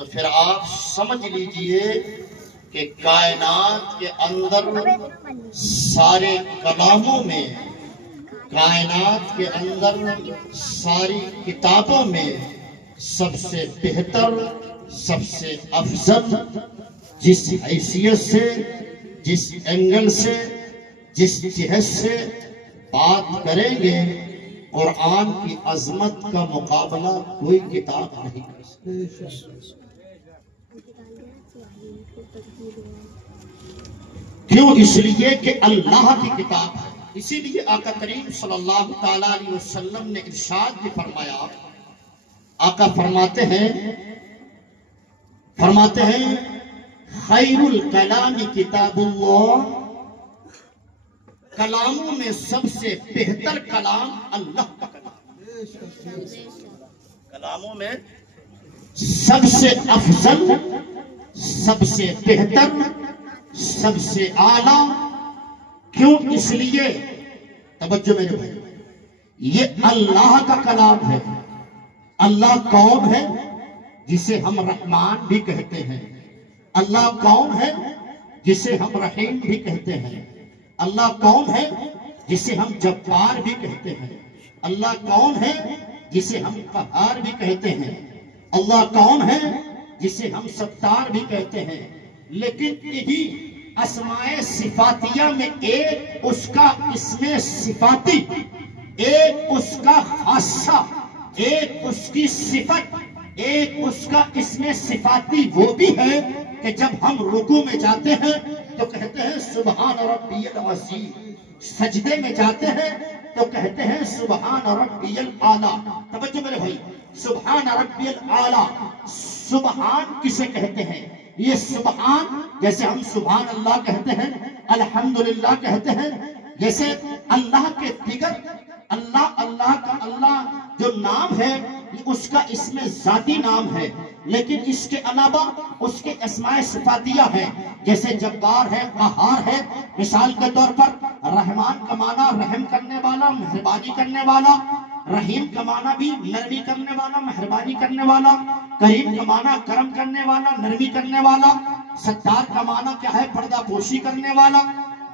تو پھر آپ سمجھ لیجئے کہ کائنات کے اندر سارے کلاموں میں، کائنات کے اندر ساری کتابوں میں سب سے بہتر، سب سے افضل، جس حیثیت سے، جس اینگل سے، جس جہت سے بات کریں گے، قرآن کی عظمت کا مقابلہ کوئی کتاب نہیں کر سکتی۔ کیوں؟ اس لیے کہ اللہ کی کتاب ہے۔ اسی لیے آقا کریم صلی اللہ تعالیٰ علیہ وسلم نے ارشاد بھی فرمایا، آقا فرماتے ہیں خیر الکلام کتاب اللہ، کلاموں میں سب سے بہتر کلام اللہ کا کلام، کلاموں میں سب سے افضل، سب سے بہتر، سب سے اعلیٰ۔ کیوں؟ اس لیے توجہ میرے بھائی، یہ اللہ کا کلام ہے۔ اللہ کون ہے؟ جسے ہم رحمان بھی کہتے ہیں۔ اللہ کون ہے؟ جسے ہم رحیم بھی کہتے ہیں۔ اللہ کون ہے؟ جسے ہم جبار بھی کہتے ہیں۔ اللہ کون ہے؟ جسے ہم قہار بھی کہتے ہیں۔ اللہ کون ہے؟ جسے ہم ستار بھی کہتے ہیں۔ لیکن یہی اسماء صفاتیہ میں ایک اس کا اسم صفاتی، ایک اس کا خاصہ، ایک اس کی صفت، ایک اس کا اسم صفاتی وہ بھی ہے کہ جب ہم رکوع میں جاتے ہیں تو کہتے ہیں سبحان ربی العظیم، سجدے میں جاتے ہیں تو کہتے ہیں سبحان ربی الاعلیٰ۔ توجہ میرے بھائی، سبحان ربی الاعلیٰ، سبحان کسے کہتے ہیں؟ یہ سبحان جیسے ہم سبحان اللہ کہتے ہیں، الحمدللہ کہتے ہیں، جیسے اللہ کے دیگر اللہ کا اللہ جو نام ہے اس کا اسم ذاتی نام ہے، لیکن اس کے علاوہ اس کے اسماء صفاتیہ ہیں، جیسے جبار ہے، قہار ہے۔ مثال کے طور پر رحمان کا معنی رحم کرنے والا، مہربانی کرنے والا، رحیم کا معنی بھی نرمی کرنے والا، مہربانی کرنے والا، کریم کا معنی کرم کرنے والا، نرمی کرنے والا، ستار کا معنی کیا ہے؟ پردہ پوشی کرنے والا،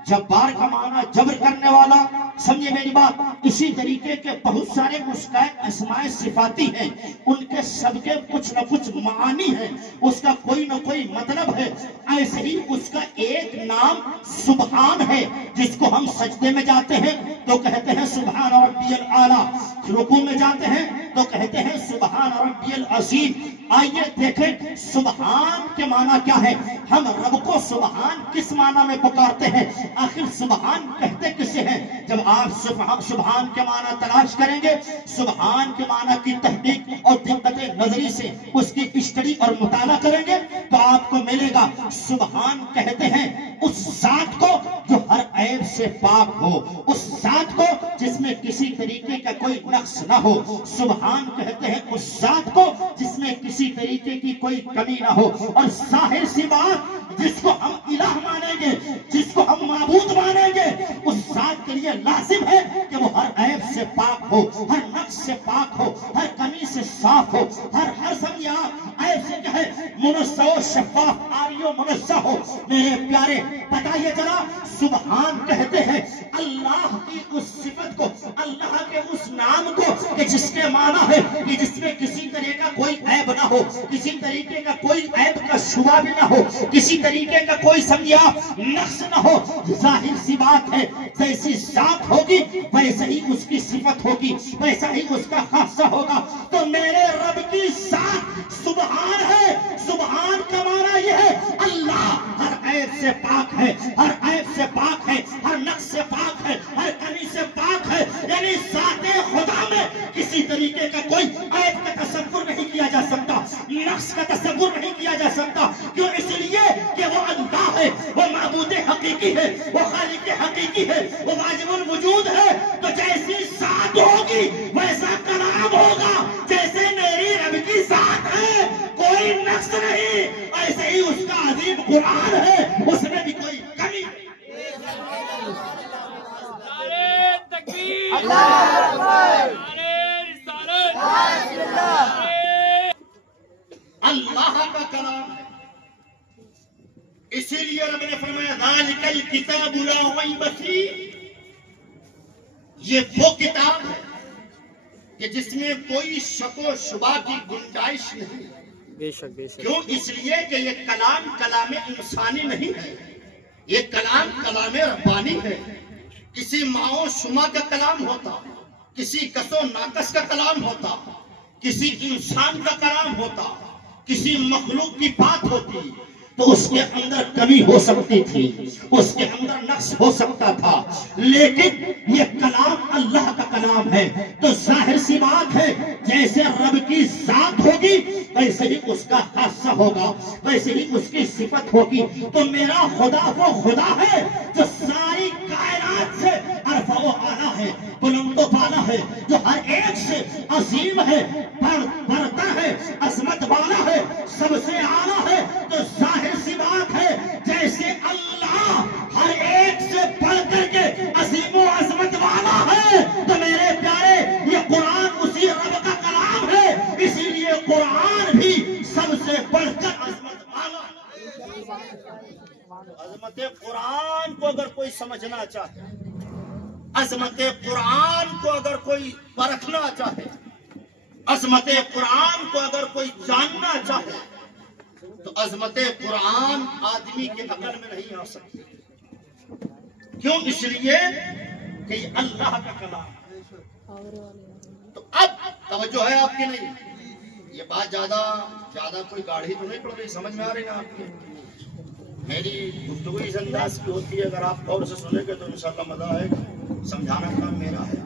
جبار کا معنی جبر کرنے والا۔ سمجھے میری بات؟ اسی طریقے کے بہت سارے اس کا اسماء صفاتی ہیں، ان کے سب کے کچھ نہ کچھ معانی ہیں، اس کا کوئی نہ کوئی مطلب ہے۔ ایسے ہی اس کا ایک نام سبحان ہے، جس کو ہم سجدے میں جاتے ہیں تو کہتے ہیں سبحان ربی الاعلیٰ، رکوع میں جاتے ہیں تو کہتے ہیں سبحان ربی العظیم۔ آئیے دیکھیں سبحان کے معنی کیا ہے۔ ہم رب کو سبحان کس معنی میں پکارتے ہیں؟ آخر سبحان کہتے کسے ہیں؟ جب آپ سبحان کے معنی تلاش کریں گے، سبحان کے معنی کی تحقیق اور دقت نظری سے اس کی اسٹڈی اور مطالعہ کریں گے تو آپ کو ملے گا سبحان کہتے ہیں اس ذات کو جو ہر عیب سے پاک ہو، اس ذات کو جس میں کسی طریقے کا کوئی نقص نہ ہو۔ سبحان کہتے ہیں اس ذات کو جس میں کسی طریقے کی کوئی کمی نہ ہو۔ اور ظاہر سی بات، جس کو ہم الہ مانیں گے، جس کو ہم معبود مانیں گے، اس ذات کے لیے لازم ہے کہ وہ ہر عیب سے پاک ہو، ہر نقص سے پاک ہو، ہر کمی سے صاف ہو، ہر سمجھے آپ عیب سے کہے منزہ و شفاف، عاری و منزہ ہو۔ میرے پیارے بتائیے ذرا، سبحان کہتے ہیں اللہ کی اس صفت کو، اللہ کے اس نام کو کہ جس کے معنی ہے کہ جس میں کسی طرح کا کوئی عیب نہ ہو، کسی طریقے کا کوئی عیب کا شبہ بھی نہ ہو، کسی طریقے کا کوئی سمجھا نقص نہ ہو۔ ظاہر سی بات ہے جیسی ذات ہوگی ویسے ہی اس کی صفت ہوگی، ویسا ہی اس کا خاصہ ہوگا۔ تو میرے رب کی ذات سبحان ہے۔ سبحان کا معنی یہ ہے اللہ ہر عیب سے پاک ہے، ہر عیب سے پاک ہے، ہر نقص سے پاک ہے، ہر کمی سے پاک ہے۔ یعنی ذات خدا میں کسی طریقے کا کوئی عیب کا تصور نہیں کیا جا سکتا، نقص کا تصور نہیں کیا جا سکتا۔ کیوں؟ اس لیے کہ وہ اللہ ہے، وہ معبود حقیقی ہے، وہ خالق حقیقی ہے، وہ واجب الوجود ہے۔ تو جیسی ذات ہوگی ویسا کلام ہوگا، جیسے میری رب کی ذات ہے کوئی نقص نہیں، ایسے ہی اس کا عظیم قرآن ہے، اس میں بھی کوئی کمی نہیں۔ اللہ کا کلام ہے. اسی لیے رب نے فرمایا ذالک الکتاب لا ریب فیہ، یہ وہ کتاب ہے کہ جس میں کوئی شک و شبہ کی گنجائش نہیں. بے شک بے شک. کیوں؟ اس لیے کہ یہ کلام انسانی نہیں ہے، یہ کلام ربانی ہے. کسی ماؤ شما کا کلام ہوتا، کسی کس و ناقص کا کلام ہوتا، کسی انسان کا کلام ہوتا، کسی مخلوق کی بات ہوتی تو اس کے اندر کمی ہو سکتی تھی، اس کے اندر نقص ہو سکتا تھا. لیکن یہ کلام اللہ کا کلام ہے تو ظاہر سی بات ہے جیسے رب کی ذات ہوگی ویسے ہی اس کا خاصہ ہوگا، ویسے ہی اس کی صفت ہوگی. تو میرا خدا وہ خدا ہے جو ساری کائنات سے عرفہ و اعلیٰ ہے، بلند و بالا ہے، جو ہر ایک سے عظیم ہے، برتر ہے، عظمت والا ہے، سب سے اعلیٰ ہے. تو ظاہر سی بات ہے جیسے اللہ ہر ایک سے بڑھ کر کے عظیم و عظمت والا ہے تو میرے پیارے یہ قرآن اسی رب کا کلام ہے، اسی لیے قرآن بھی سب سے بڑھ کر عظمت والا ہے. عظمت قرآن کو اگر کوئی سمجھنا چاہے، عظمت قرآن کو اگر کوئی پرکھنا چاہے، عظمت قرآن کو اگر کوئی جاننا چاہے تو عظمت قرآن آدمی کے عقل میں نہیں آ سکتی. کیوں؟ اس لیے کہ یہ اللہ کا کلام ہے. تو اب توجہ ہے آپ کی نہیں؟ یہ بات زیادہ کوئی گاڑی تو نہیں پڑ رہی، سمجھ میں آ رہی نا آپ کی؟ میری گفتگو اس انداز کی ہوتی ہے، اگر آپ غور سے سنیں گے تو انشاءاللہ مزہ آئے گا. سمجھانا کام میرا ہے.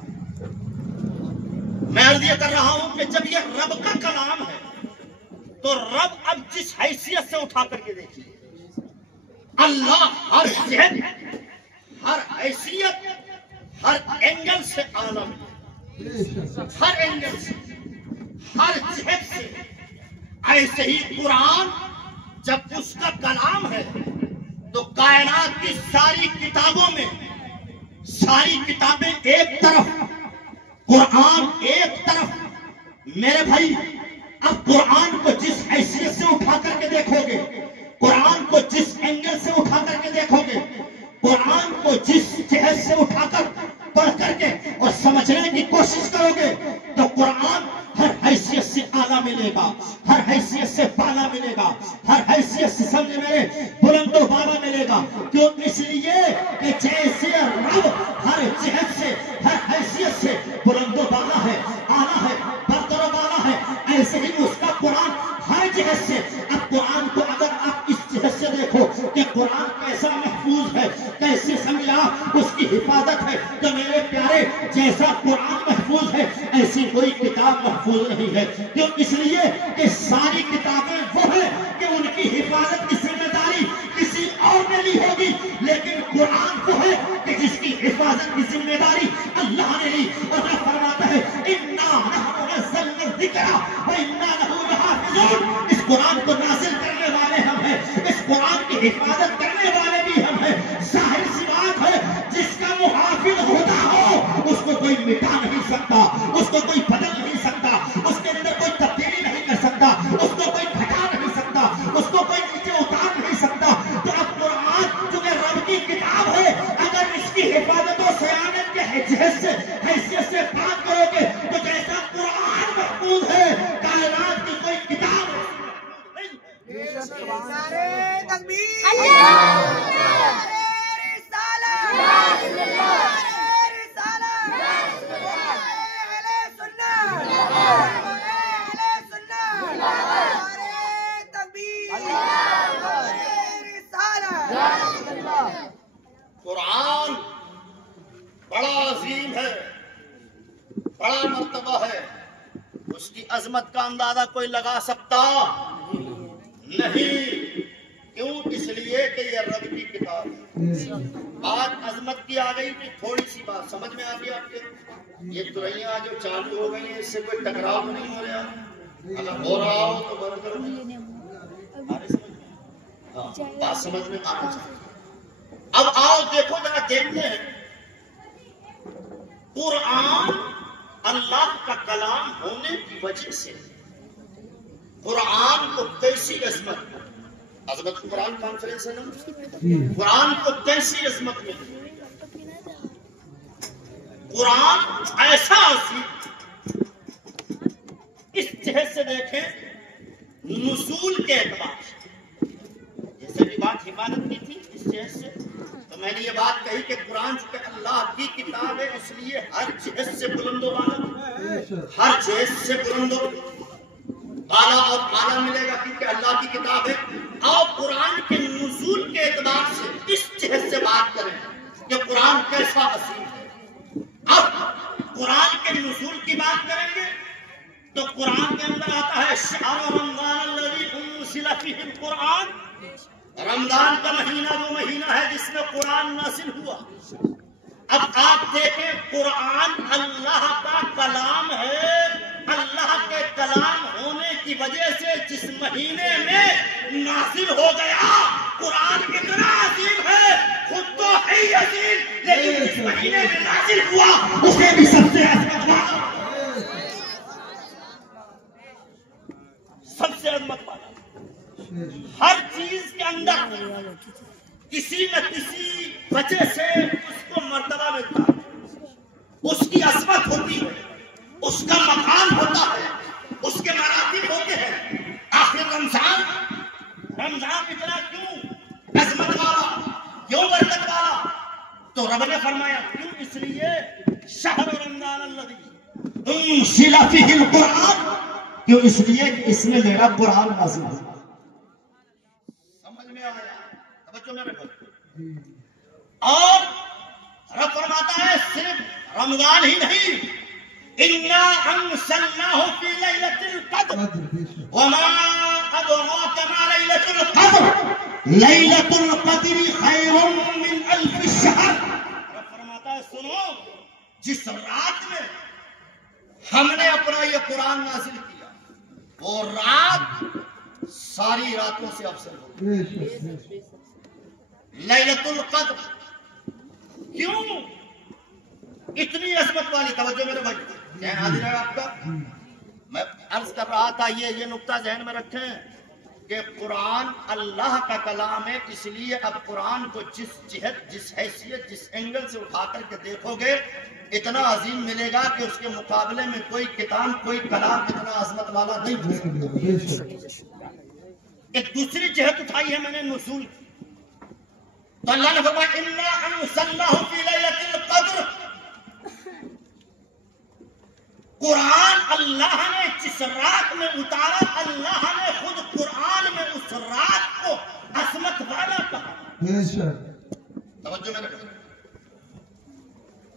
میں عرض یہ کر رہا ہوں کہ جب یہ رب کا کلام ہے تو رب اب جس حیثیت سے اٹھا کر کے دیکھیے، اللہ ہر جہت، ہر حیثیت، ہر اینگل سے عالم، ہر اینگل سے، ہر جہت سے. ایسے ہی قرآن جب اس کا کلام ہے تو کائنات کی ساری کتابوں میں، ساری کتابیں ایک طرف، قرآن ایک طرف. میرے بھائی اب قرآن کو جس حیثیت سے اٹھا کر کے دیکھو گے، قرآن کو جس اینگل سے اٹھا کر کے دیکھو گے، قرآن کو جس جہت سے اٹھا کر پڑھ کر کے اور سمجھنے کی کوشش کرو گے تو قرآن ہر حیثیت سے اعلیٰ ملے گا، ہر حیثیت سے بالا ملے گا، ہر حیثیت سے سمجھ میرے بلند و بالا ملے گا. کیوں؟ اس لیے کہ جیسے رب ہر جہت سے، ہر حیثیت سے بلند و بالا ہے، اعلیٰ ہے، برتر و بالا ہے، ایسے ہی اس کا قرآن ہر جہت سے. اب قرآن کو اگر آپ اس جہت سے دیکھو کہ قرآن کیسا محفوظ ہے، کیسے سمجھ آپ اس کی حفاظت ہے، تو میرے پیارے جیسا قرآن محفوظ ہے ایسی کوئی کتاب محفوظ نہیں ہے. کیوں؟ اس لیے کہ ساری کتابیں وہ ہیں کہ ان کی حفاظت کی ذمہ داری کسی اور نے لی ہوگی، لیکن قرآن وہ ہے کہ جس کی حفاظت کی ذمہ داری اللہ نے لی. اور وہ فرماتا ہے اِنَّا نَحْنُ نَزَّلْنَا الذِّکْرَ وَإِنَّا لَهُ لَحَافِظُونَ. اس قرآن کو نازل کرنے والے ہم ہیں، اس قرآن کی حفاظت کرنے والے بھی ہم ہیں. ظاہر سی بات ہے جس کا محافظ ہوتا ہو اس کو کوئی مٹا نہیں سکتا، اس کو کوئی بدل نہیں سکتا، اس کے اندر کوئی تبدیلی نہیں کر سکتا، اس کو کوئی گھٹا نہیں سکتا، اس کو کوئی نیچے اتار نہیں سکتا. تو اب قرآن چونکہ رب کی کتاب ہے، اگر اس کی حفاظت و صیانت کے جہت سے، حیثیت سے بات کرو گے تو جیسا قرآن محفوظ ہے کائنات کی کوئی کتاب نعرے تکبیر، قرآن بڑا عظیم ہے، بڑا مرتبہ ہے. اس کی عظمت کا اندازہ کوئی لگا سکتا نہیں. کیوں؟ اس لیے کہ یہ رب کی کتاب ہے. بات عظمت کی آ گئی کہ تھوڑی سی بات سمجھ میں آ گئی آپ کے؟ یہ ترائیاں جو چالو ہو گئی ہیں اس سے کوئی ٹکراؤ تو نہیں ہو رہا؟ اگر ہو رہا ہو تو برابر بات سمجھ میں آنا چاہیے. اب آؤ دیکھو ذرا دیکھتے ہیں قرآن اللہ کا کلام ہونے کی وجہ سے قرآن کو کو کیسی عظمت، عظمت قرآن کانفرنس ہے نا، قرآن کو کیسی عظمت ملی، قرآن ایسا عظیم، اس جہت سے دیکھیں نزول کے اعتبار سے، جیسے بھی بات حفاظت کی تھی اس جہت سے، تو میں نے یہ بات کہی کہ قرآن چونکہ اللہ کی کتاب ہے اس لیے ہر جہت سے بلند و بالا، ہر جہت سے بلند و بالا اور اعلیٰ ملے گا کیونکہ اللہ کی کتاب ہے۔ اور قرآن کے نزول کے اعتبار سے اس جہت سے بات کریں کہ قرآن کیسا عظیم ہے۔ اب قرآن کے نزول کی بات کریں گے تو قرآن کے اندر آتا ہے شہر رمضان الذی انزل فیہ القرآن، رمضان کا مہینہ وہ مہینہ ہے جس میں قرآن نازل ہوا۔ اب آپ دیکھیں قرآن اللہ کا کلام ہے، اللہ کے کلام ہونے کی وجہ سے جس مہینے میں نازل ہو گیا، قرآن اتنا عظیم ہے، خود تو ہے ہی عظیم، لیکن جس مہینے میں نازل ہوا اسے بھی سب سے عظمت والا، سب سے عظمت والا، ہر چیز کے اندر کسی نہ کسی وجہ سے اس کو مرتبہ ملتا ہے، اس کی عظمت ہوتی ہے، اس کا مقام ہوتا ہے، اس کے مراتب ہوتے ہیں۔ آخر رمضان اتنا کیوں عظمت والا، کیوں برکت والا؟ تو رب نے فرمایا کیوں؟ اس لیے شہر رمضان الذی انزل فیہ القرآن، کیوں؟ اس لیے کہ اس میں میرا قرآن نازل ہوا۔ سمجھ میں آیا؟ توجہ میں رکھو۔ اور رب فرماتا ہے صرف رمضان ہی نہیں، اِنَّا أَنزَلْنَاهُ فِي لَيْلَةِ الْقَدْرِ وَمَا أَدْرَاكَ مَا لَيْلَةُ الْقَدْرِ لَيْلَةُ الْقَدْرِ خَيْرٌ مِّنْ أَلْفِ الشَّهْرِ۔ رب فرماتا ہے سنو، جس رات میں ہم نے اپنا یہ قرآن نازل کیا وہ رات ساری راتوں سے افضل ہوگی، لیلۃ القدر۔ کیوں اتنی عظمت والی؟ توجہ میرے بھائی، ذہن حاضر ہے آپ کا؟ میں عرض کر رہا تھا یہ نقطہ ذہن میں رکھیں کہ قرآن اللہ کا کلام ہے، اس لیے اب قرآن کو جس جہت، جس حیثیت، جس اینگل سے اٹھا کر کے دیکھو گے اتنا عظیم ملے گا کہ اس کے مقابلے میں کوئی کتاب، کوئی کلام اتنا عظمت والا نہیں ہو سکتا۔ ایک دوسری جہت اٹھائی ہے میں نے نزول کی، تو اللہ نے فرمایا اِنَّا أَنزَلْنَاهُ فِي لَيْلَةِ الْقَدْرِ، قرآن اللہ نے جس رات میں اتارا، اللہ نے خود قرآن میں اس رات کو عظمت والا کہا۔ توجہ میں رکھو،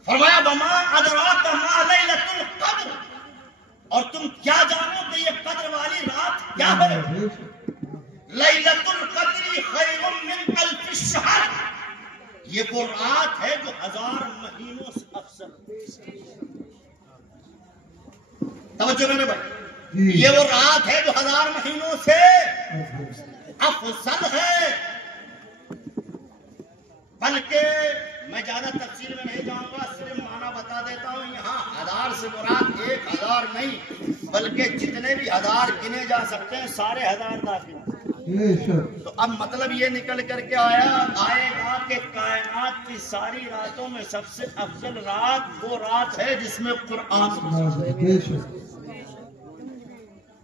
فرمایا وَمَا أَدْرَاكَ مَا لَيْلَةُ الْقَدْرِ، اور تم کیا جانو کہ یہ قدر والی رات کیا ہے؟ لیلۃ القدر خیر من الف الشہر، یہ وہ رات ہے جو 1000 مہینوں سے افضل۔ توجہ میرے بھائی، یہ وہ رات ہے جو 1000 مہینوں سے افضل ہے۔ بلکہ میں زیادہ تفصیل میں نہیں جاؤں گا، صرف معنی بتا دیتا ہوں۔ یہاں 1000 سے مراد 1000 نہیں بلکہ جتنے بھی 1000 گنے جا سکتے ہیں سارے 1000 داخل ہیں۔ تو اب مطلب یہ نکل کر کے آئے گا کہ کائنات کی ساری راتوں میں سب سے افضل رات وہ رات ہے جس میں قرآن،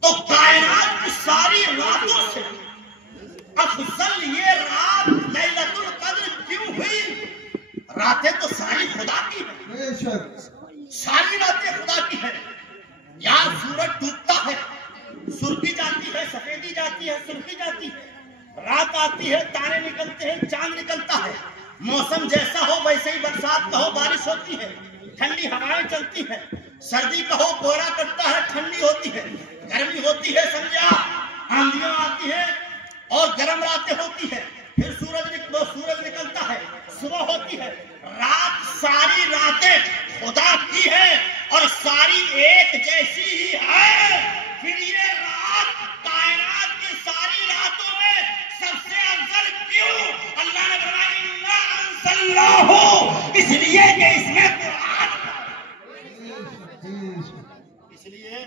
تو کائنات کی ساری راتوں سے افضل یہ رات لیلۃ القدر کیوں ہوئی؟ راتیں تو ساری خدا کی ہیں، ساری راتیں خدا کی ہیں۔ یہاں سورج ڈوبتا ہے، سرخی جاتی ہے، سفیدی جاتی ہے، سرخی جاتی ہے، رات آتی ہے، تارے نکلتے ہیں، چاند نکلتا ہے، موسم جیسا ہو ویسے ہی برسات کا ہو بارش ہوتی ہے، ٹھنڈی ہوائیں چلتی ہیں، سردی کا ہو کوہرا کٹتا ہے ٹھنڈی ہوتی ہے، گرمی ہوتی ہے سمجھا، آندھیاں آتی ہیں اور گرم راتیں ہوتی ہیں، پھر سورج نکلتا ہے، صبح ہوتی ہے۔ رات ساری راتیں خدا کی ہے اور ساری ایک جیسی ہی ہے۔ پھر یہ رات کائنات کی ساری راتوں میں سب سے افضل کیوں؟ اللہ نے فرمایا اِنَّا أَنزَلْنَاهُ، اس لیے کہ اس میں قرآن، اس لیے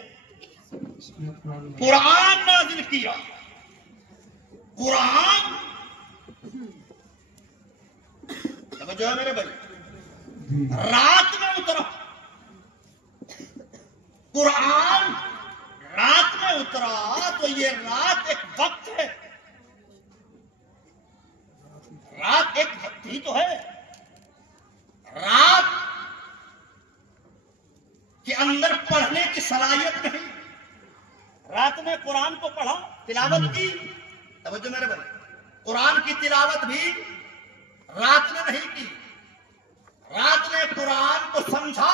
قرآن نازل کیا۔ قرآن جو ہے میرے بھائی رات میں اترا، قرآن رات میں اترا تو یہ رات ایک وقت ہے، رات ایک وقت ہی تو ہے۔ رات کے اندر پڑھنے کی صلاحیت نہیں، رات میں قرآن کو پڑھا، تلاوت کی، توجہ میرے بھائی، قرآن کی تلاوت بھی رات نے نہیں کی، رات نے قرآن کو سمجھا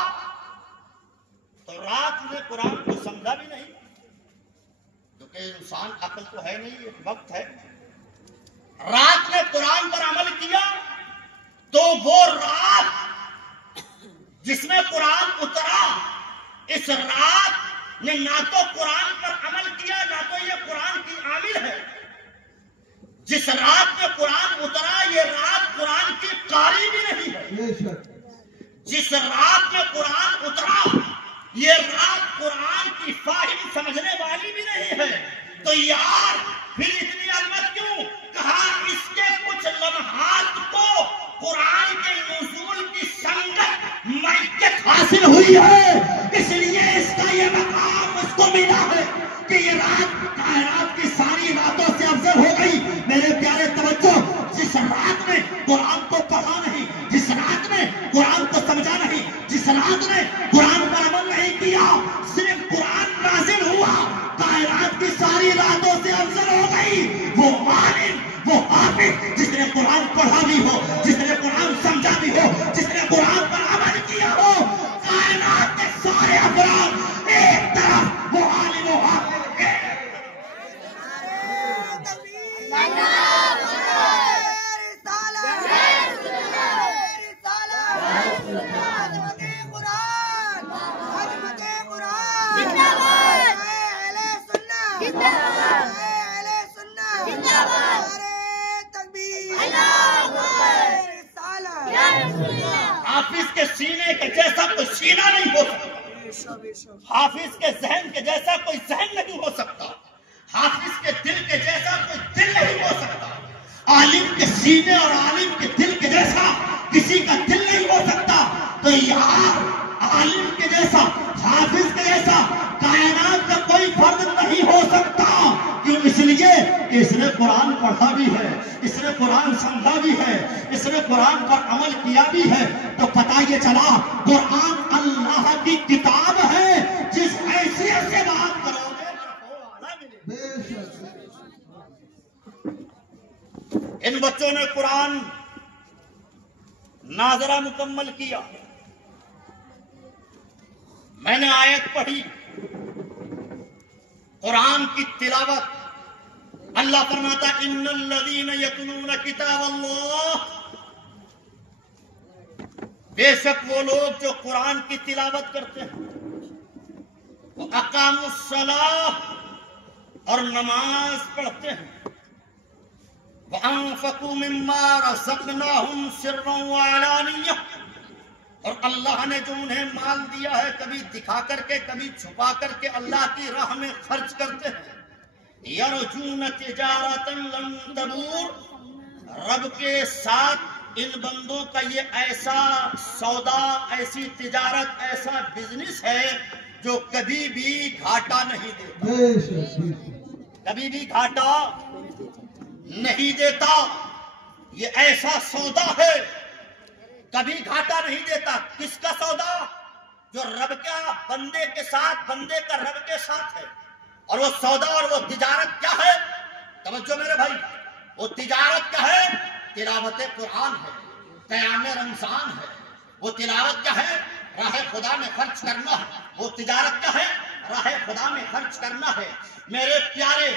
تو رات نے قرآن کو سمجھا بھی نہیں، کیونکہ انسان عقل تو ہے نہیں، ایک وقت ہے۔ رات نے قرآن پر عمل کیا تو وہ رات جس میں قرآن اترا، اس رات نے نہ تو قرآن پر عمل کیا، نہ تو یہ قرآن کی عامل ہے۔ جس رات میں قرآن اترا یہ رات قرآن کی قاری بھی نہیں ہے، جس رات میں قرآن اترا یہ رات قرآن کی فاہم سمجھنے والی بھی نہیں ہے۔ تو یار پھر اتنی علمت کیوں؟ کہا اس کے کچھ لمحات کو قرآن کے نزول کی سنگت میت حاصل ہوئی ہے، اس لیے اس کا یہ مقام اس کو ملا ہے کہ یہ رات کائنات کی ساری راتوں سے افضل ہو گئی۔ میرے پیارے توجہ، جس رات میں قرآن کو پڑھا نہیں، جس رات میں قرآن کو سمجھا نہیں، جس رات میں قرآن پر عمل نہیں کیا، صرف قرآن نازل ہوا، کائنات کی ساری راتوں سے افضل ہو گئی۔ وہ عالم، وہ حافظ جس نے قرآن پڑھا بھی ہو، جس نے قرآن سمجھا بھی ہو، جس نے قرآن پر عمل کیا ہو، کائنات کے سارے افراد ایک طرف، وہ عالم و حافظ حافظ کے سینے کے جیسا کوئی سینہ نہیں ہو سکتا، حافظ کے ذہن کے جیسا کوئی ذہن نہیں ہو سکتا، حافظ کے دل کے جیسا کوئی دل نہیں ہو سکتا، عالم کے سینے اور عالم کے دل کے جیسا کسی کا دل نہیں ہو سکتا۔ تو یار عالم کے جیسا، حافظ کے جیسا کائنات کا کوئی فرد نہیں ہو سکتا۔ کیوں؟ اس لیے کہ اس نے قرآن پڑھا بھی ہے، اس نے قرآن سمجھا بھی ہے، اس نے قرآن پر عمل کیا بھی ہے۔ تو پتہ یہ چلا قرآن اللہ کی کتاب ہے، جس حیثیت سے بات کرو گے ان بچوں نے قرآن ناظرہ مکمل کیا، میں نے آیت پڑھی، قرآن کی تلاوت، اللہ فرماتا ان الذین یتلون کتاب اللہ، بے شک وہ لوگ جو قرآن کی تلاوت کرتے ہیں، وَأَقَامُوا الصَّلَاةَ اور نماز پڑھتے ہیں، وَأَنفَقُوا مِمَّا رَزَقْنَاهُمْ سِرًّا وَعَلَانِيَّةً اور اللہ نے جو انہیں مال دیا ہے کبھی دکھا کر کے کبھی چھپا کر کے اللہ کی راہ میں خرچ کرتے ہیں، یرجون تجارۃ لن تبور، رب کے ساتھ ان بندوں کا یہ ایسا سودا، ایسی تجارت، ایسا بزنس ہے جو کبھی بھی گھاٹا نہیں دیتا، کبھی بھی گھاٹا نہیں دیتا۔ یہ ایسا سودا ہے کبھی گھاٹا نہیں دیتا۔ کس کا سودا؟ جو رب کا بندے کے ساتھ، بندے کا رب کے ساتھ ہے۔ اور وہ سودا اور وہ تجارت کیا ہے؟ توجہ میرے بھائی، وہ تجارت کیا ہے؟ تلاوت قرآن ہے، قیام رمضان ہے۔ وہ تلاوت کیا ہے؟ راہ خدا میں خرچ کرنا ہے۔ وہ تجارت کیا ہے؟ راہ خدا میں خرچ کرنا ہے۔ میرے پیارے،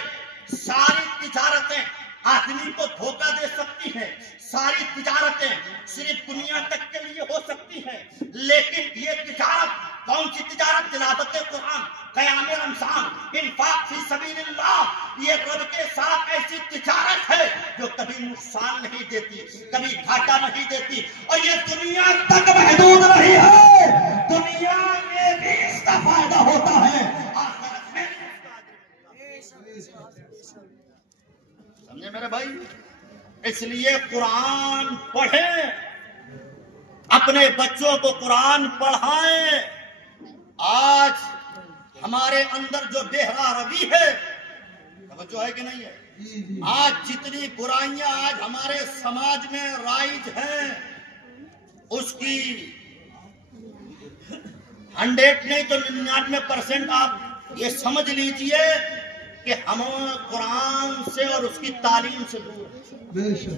ساری تجارتیں آدمی کو دھوکہ دے سکتی ہیں، ساری تجارتیں صرف دنیا تک کے لیے ہو سکتی ہیں، لیکن یہ تجارت کون سی تجارت؟ تلاوت قرآن، قیام رمضان، انفاق فی سبیل اللہ، یہ رب کے ساتھ ایسی تجارت ہے جو کبھی نقصان نہیں دیتی، کبھی گھاٹا نہیں دیتی، اور یہ دنیا تک محدود نہیں ہے، دنیا میں بھی اس کا فائدہ ہوتا ہے، آخرت میں سمجھے میرے بھائی؟ اس لیے قرآن پڑھیں، اپنے بچوں کو قرآن پڑھائیں۔ آج ہمارے اندر جو بہرا روی ہے، توجہ ہے کہ نہیں ہے؟ آج جتنی برائیاں آج ہمارے سماج میں رائج ہیں، اس کی 100 نہیں تو 99% آپ یہ سمجھ لیجئے کہ ہم قرآن سے اور اس کی تعلیم سے دور ہیں۔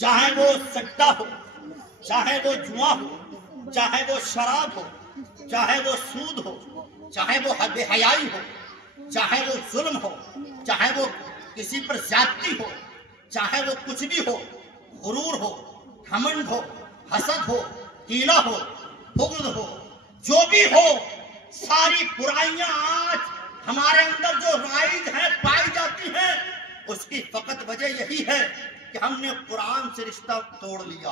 چاہے وہ سٹہ ہو، چاہے وہ جوا ہو، چاہے وہ شراب ہو، چاہے وہ سود ہو، چاہے وہ بے حیائی ہو، چاہے وہ ظلم ہو، چاہے وہ کسی پر زیادتی ہو، چاہے وہ کچھ بھی ہو، غرور ہو، گھمنڈ ہو، حسد ہو، کینہ ہو، بغض ہو، جو بھی ہو، ساری برائیاں آج ہمارے اندر جو رائج ہیں پائی جاتی ہیں، اس کی فقط وجہ یہی ہے کہ ہم نے قرآن سے رشتہ توڑ لیا،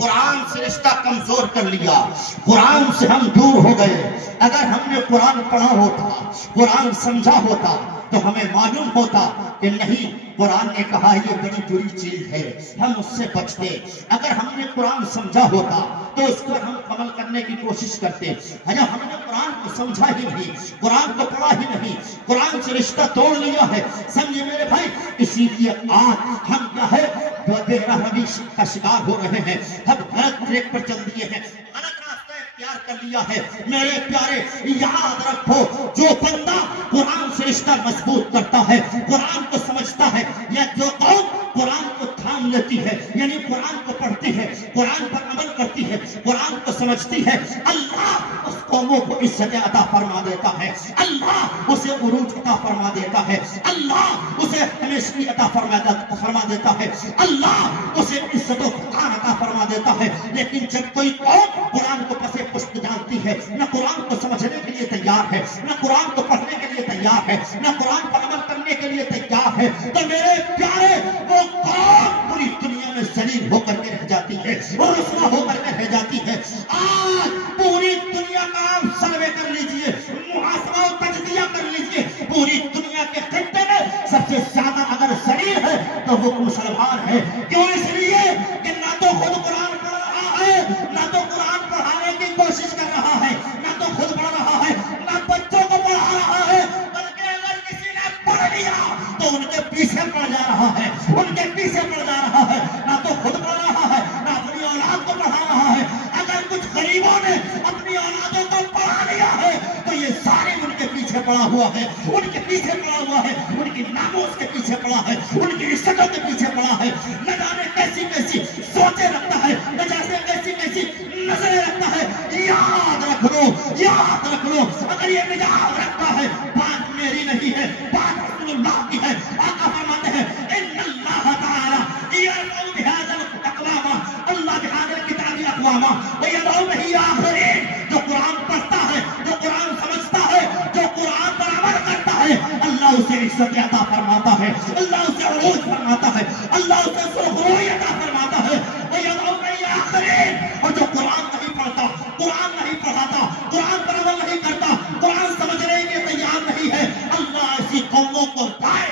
قرآن سے رشتہ کمزور کر لیا، قرآن سے ہم دور ہو گئے۔ اگر ہم نے قرآن پڑھا ہوتا، قرآن سمجھا ہوتا تو ہمیں معلوم ہوتا کہ نہیں، قرآن نے کہا یہ بڑی بری چیز ہے، ہم اس سے بچتے۔ اگر ہم نے قرآن سمجھا ہوتا تو اس پر ہم عمل کرنے کی کوشش کرتے۔ اگر ہم نے قرآن کو سمجھا ہی نہیں، قرآن کو پڑھا ہی نہیں، قرآن سے رشتہ توڑ لیا ہے، سمجھے میرے بھائی، اسی لیے آج ہم کیا ہے بہرا روی کا شکار ہو رہے ہیں، ہم غلط ٹریک پر چل دیے ہیں، غلط راستہ اختیار کر لیا ہے۔ میرے پیارے یاد رکھو، جو بندہ قرآن سے رشتہ مضبوط کرتا ہے، قرآن کو سمجھتا ہے، یا جو قوم قرآن کو تھام لیتی ہے، یعنی قرآن کو پڑھتی ہے، قرآن پر عمل کرتی ہے، قرآن کو سمجھتی ہے، اللہ اس قوموں کو عزت عطا فرما دیتا ہے، اللہ اسے عروج عطا فرما دیتا ہے، اللہ اسے ہمیشگی عطا فرما دیتا ہے، اللہ اسے عزت و فخر عطا فرما دیتا ہے۔ لیکن جب کوئی قوم قرآن کو پسے پشت جانتی ہے، نہ قرآن کو سمجھنے کے لیے تیار ہے، نہ قرآن کو پڑھنے کے لیے تیار ہے، نہ قرآن پر عمل کرنے کے لیے تیار ہے، تو میرے پیارے وہ قوم پوری دنیا میں ذلیل ہو کر کے رہ جاتی ہے اور رسوا ہو کر کے رہ جاتی ہے۔ آج پوری دنیا کا آپ سروے کر لیجئے، محاسبہ و تجزیہ کر لیجئے، پوری دنیا کے خطے میں سب سے زیادہ اگر ذلیل ہے تو وہ مسلمان ہے۔ کیوں؟ اس لیے کہ نہ تو خود قرآن پڑھ رہا ہے، نہ تو قرآن پڑھانے کی کوشش کر رہا ہے، نہ تو خود پڑھ رہا ہے، نہ بچوں کو پڑھا رہا ہے، بلکہ اگر کسی نے پڑھ لیا تو ان کے پیچھے پڑ جا رہا ہے، ان کے پیچھے پڑ جا رہا ہے، نہ تو خود پڑھ رہا ہے، نہ اپنی اولاد کو پڑھا رہا ہے۔ اگر کچھ غریبوں نے اپنی اولادوں کو پڑھا لیا ہے تو یہ ظالم ان کے پیچھے پڑا ہوا ہے، ان کے پیچھے پڑا ہوا ہے، ان کی ناموس کے پیچھے پڑا ہے، ان کی عزتوں کے پیچھے پڑا ہے، نہ جانے کیسی کیسی سوچیں رکھتا ہے، نہ جانے کیسی کیسی نظریں رکھتا ہے۔ یاد رکھ لو، یاد رکھ لو، اگر یہ مزاج رکھتا ہے، بات میری نہیں ہے، بات رسول اللہ کی ہے۔ آقا فرماتے ہیں ان اللہ تعالی یرفع بہذا الاقوام، اللہ بہذا الکتاب اقواما ویدعو بہ آخرین۔ جو قرآن پڑھتا ہے، جو قرآن سمجھتا ہے، جو قرآن پر عمل کرتا ہے، اللہ اسے عزت عطا فرماتا ہے، اللہ اسے عروج فرماتا ہے، اللہ اسے سرخروئی عطا فرماتا ہے۔ ویدعو بہ آخرین، اور جو قرآن نہیں پڑھتا، قرآن نہیں پڑھاتا، قرآن پر عمل نہیں کرتا، قرآن سمجھنے کے تیار نہیں ہے، اللہ ایسی قوموں کو دائے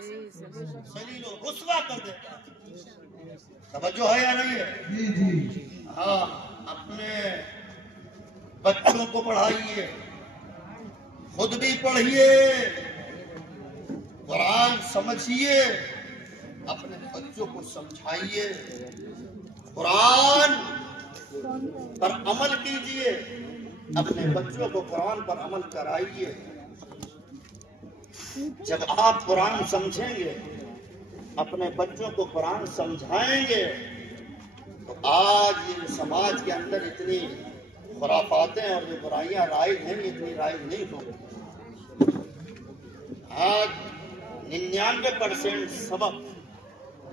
ذلیل و رسوا کر دیتا ہے۔ توجہ ہے یا نہیں ہے؟ ہاں، اپنے بچوں کو پڑھائیے، خود بھی پڑھیے، قرآن سمجھیے، اپنے بچوں کو سمجھائیے، قرآن پر عمل کیجیے، اپنے بچوں کو قرآن پر عمل کرائیے۔ جب آپ قرآن سمجھیں گے، اپنے بچوں کو قرآن سمجھائیں گے، تو آج یہ سماج کے اندر اتنی خرافاتیں اور جو برائیاں رائج ہیں، اتنی رائج نہیں ہوں۔ آج 99% سبب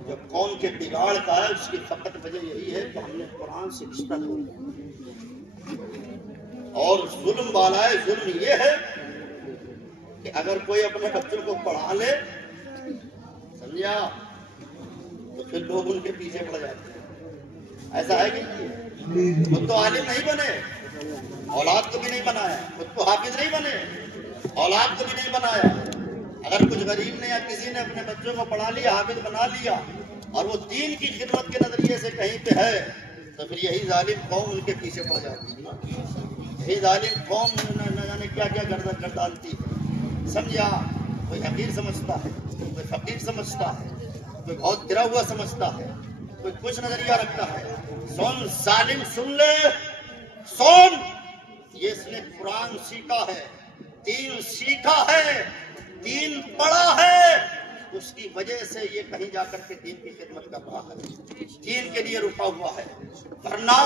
جو قوم کے بگاڑ کا ہے، اس کی فقط وجہ یہی ہے کہ ہم نے قرآن سے رشتہ توڑا۔ اور ظلم والا ہے، ظلم یہ ہے کہ اگر کوئی اپنے بچوں کو پڑھا لے، سمجھا، تو پھر لوگ ان کے پیچھے پڑ جاتے ہیں۔ ایسا ہے کہ نہیں؟ خود تو عالم نہیں بنے، اولاد کو بھی نہیں بنایا، خود کو حافظ نہیں بنے، اولاد کو بھی نہیں بنایا، اگر کچھ غریب نے یا کسی نے اپنے بچوں کو پڑھا لیا، حافظ بنا لیا، اور وہ دین کی خدمت کے نظریے سے کہیں پہ ہے، تو پھر یہی ظالم قوم ان کے پیچھے پڑ جاتی ہے، یہی ظالم قوم نہ جانے کیا کیا گردانتی ہے. سمجھا؟ کوئی حقیر سمجھتا ہے، کوئی فقیر سمجھتا ہے، کوئی بہت گرا ہوا سمجھتا ہے، کوئی کچھ نظریہ رکھتا ہے. سن ظالم، سن لے، سن، یہ اس نے قرآن سیکھا ہے، دین سیکھا ہے، دین پڑھا ہے، اس کی وجہ سے یہ کہیں جا کر کے دین کی خدمت کر رہا ہے، دین کے لیے رکا ہوا ہے. ورنہ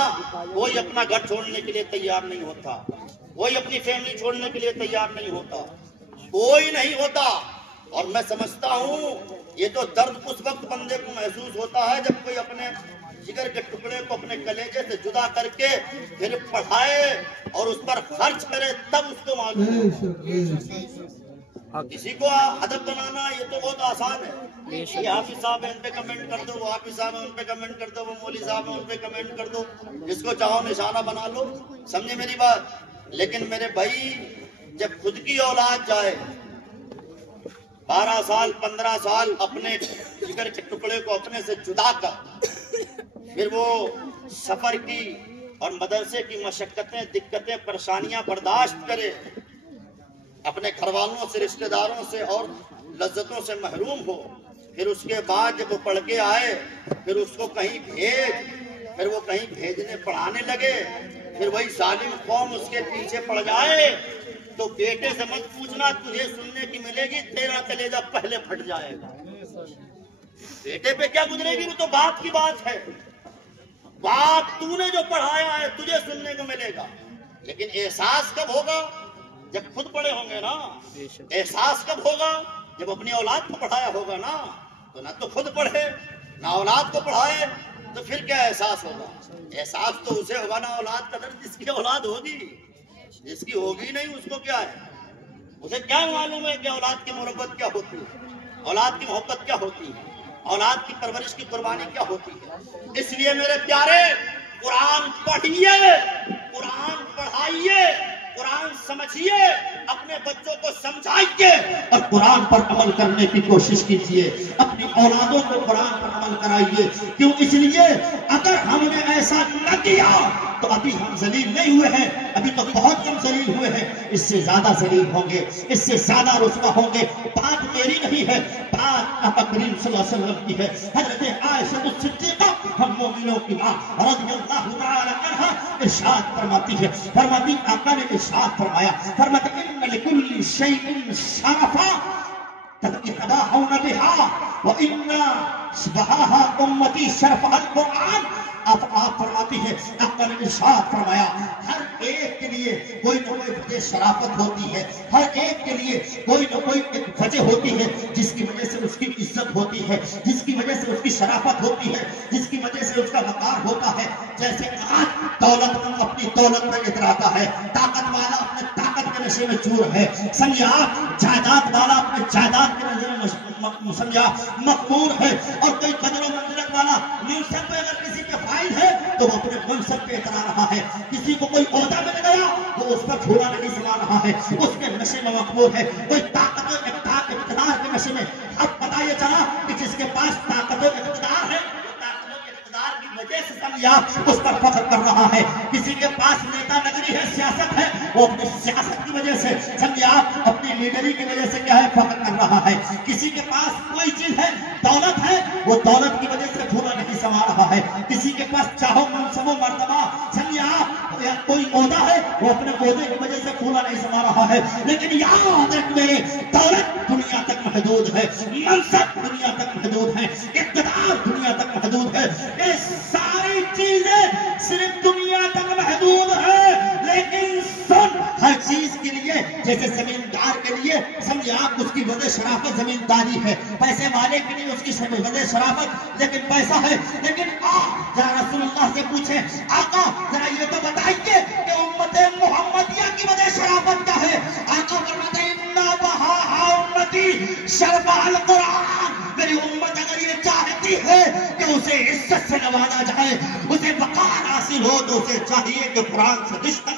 کوئی اپنا گھر چھوڑنے کے لیے تیار نہیں ہوتا، کوئی اپنی فیملی چھوڑنے کے لیے تیار نہیں ہوتا، کوئی نہیں ہوتا. اور میں سمجھتا ہوں یہ تو درد اس وقت بندے کو محسوس ہوتا ہے جب کوئی اپنے جگر کے ٹکڑے کو اپنے کلیجے سے جدا کر کے پھر پڑھائے اور اس پر خرچ کرے، تب اس کو معلوم. کسی کو ادب بنانا یہ تو بہت آسان ہے، یہ حافظ صاحب ہیں ان پہ کمنٹ کر دو، وہ حافظ صاحب ہیں ان پہ کمنٹ کر دو، وہ مولوی صاحب ہیں ان پہ کمنٹ کر دو، جس کو چاہو نشانہ بنا لو. سمجھے میری بات؟ لیکن میرے بھائی، جب خود کی اولاد جائے 12 سال 15 سال اپنے جگر کے ٹکڑے کو اپنے سے جدا کر پھر وہ سفر کی اور مدرسے کی مشقتیں، دقتیں، پریشانیاں برداشت کرے، اپنے گھر والوں سے، رشتہ داروں سے اور لذتوں سے محروم ہو، پھر اس کے بعد جب وہ پڑھ کے آئے پھر اس کو کہیں بھیج، پھر وہ کہیں بھیجنے پڑھانے لگے، پھر وہی ظالم قوم اس کے پیچھے پڑ جائے، تو بیٹے سے مت پوچھنا تجھے سننے کی ملے گی، تیرا کلیجہ پہلے پھٹ جائے گا. بیٹے پہ کیا گزرے گی، وہ تو باپ کی بات ہے. باپ تو نے جو پڑھایا ہے تجھے سننے کو ملے گا، لیکن احساس کب ہوگا؟ جب خود پڑھے ہوں گے نا. احساس کب ہوگا؟ جب اپنی اولاد کو پڑھایا ہوگا نا. تو نہ تو خود پڑھے نہ اولاد کو پڑھائے تو پھر کیا احساس ہوگا؟ احساس تو اسے ہوگا نا اولاد کا درد، جس کی اولاد ہوگی. جس کی ہوگی نہیں اس کو کیا ہے؟ اسے کیا معلوم ہے کہ اولاد کی مربت کیا ہوتی ہے، اولاد کی محبت کیا ہوتی ہے، اولاد کی پرورش کی قربانی کیا ہوتی ہے. اس لیے میرے پیارے، قرآن پڑھیے، قرآن پڑھائیے، قرآن سمجھیے، اپنے بچوں کو سمجھائیے اور قرآن پر عمل کرنے کی کوشش کیجیے. اپنی اولادوں کو قرآن پر عمل کرائیے. کیوں؟ اس لیے اگر ہم نے ایسا نہ کیا تو ابھی ہم ذلیل نہیں ہوئے ہیں، ابھی تو بہت کم ذلیل ہوئے ہیں، اس سے زیادہ ذلیل ہوں گے، اس سے زیادہ رسوا ہوں گے. بات میری نہیں ہے، بات نبی کریم صلی اللہ علیہ وسلم کی ہے. حضرت عائشہ الصدیقہ ہم مومنوں کی ماں رضی اللہ تعالی عنہا ارشاد فرماتی ہے، فرماتی آقا نے ارشاد فرمایا، فرماتے ان لکل شیء شرفا تتباہون بہا وان شبہها امتی شرفها القرآن. آپ فرماتی ہے، آقا نے ارشاد فرمایا، ہر ایک کے لیے کوئی نہ کوئی وجہ شرافت ہوتی ہے، ہر ایک کے لیے کوئی نہ کوئی ایک وجہ ہوتی ہے جس کی وجہ سے اس کی عزت ہوتی ہے، جس کی وجہ سے اس کی شرافت ہوتی ہے، جس کی وجہ سے اس کا وقار ہوتا ہے. جیسے آج دولت مند اپنی دولت میں اتراتا ہے، طاقت والا اپنے طاقت کے نشے میں چور ہے، سمجھا، جائیداد والا اپنے جائیداد کے نشے میں سمجھا مغرور ہے، اور کوئی قدر و منزلت والا منصب پہ اگر کسی کے فائد ہے تو وہ اپنے منصب پہ اترا رہا ہے. کسی کو کوئی عہدہ مل گیا تو اس پر جھولا نہیں سما رہا ہے، اس کے نشے میں مغرور ہے. کوئی طاقت و اقتدار کے نشے میں. اب پتہ یہ چلا کہ جس کے پاس طاقت و اقتدار ہے، طاقت و اقتدار کی وجہ سے سمجھا اس پر فخر کر رہا ہے. کسی کے پاس نیتا نگری ہے، سیاست ہے، وہ اپنی سیاست کی وجہ سے سمجھا اپنی لیڈری کی وجہ سے کیا ہے، فخر کر رہا ہے. کسی کے پاس کوئی چیز ہے، دولت ہے، وہ دولت کی وجہ سے جھولا نہیں سما رہا ہے. کسی کے پاس چاہو منصب و مرتبہ سمجھا یا کوئی عہدہ ہے، وہ اپنے عہدے کی وجہ سے پھولا نہیں سما رہا ہے. لیکن یاد رکھ میرے، دولت دنیا تک محدود ہے، منصب دنیا تک محدود ہے، اقتدار دنیا تک محدود ہے، یہ ساری چیزیں صرف دنیا تک محدود ہے. لیکن سن، ہر چیز کے لیے، جیسے زمیندار کے لیے سمجھے آپ اس کی وجہ شرافت زمینداری ہے، پیسے والے کے لیے اس کی وجہ شرافت لیکن پیسہ ہے. لیکن ذرا رسول اللہ سے پوچھیں، آقا ذرا یہ تو بتائیے کہ امت محمدیہ کی وجہ شرافت کیا ہے؟ آقا فرماتے ہیں اِنَّا بَهَا امتی شرف القرآن. میری امت اگر یہ چاہتی ہے کہ اسے عزت سے نوازا جائے، اسے وقار حاصل ہو، تو اسے چاہیے کہ قرآن سے رشتہ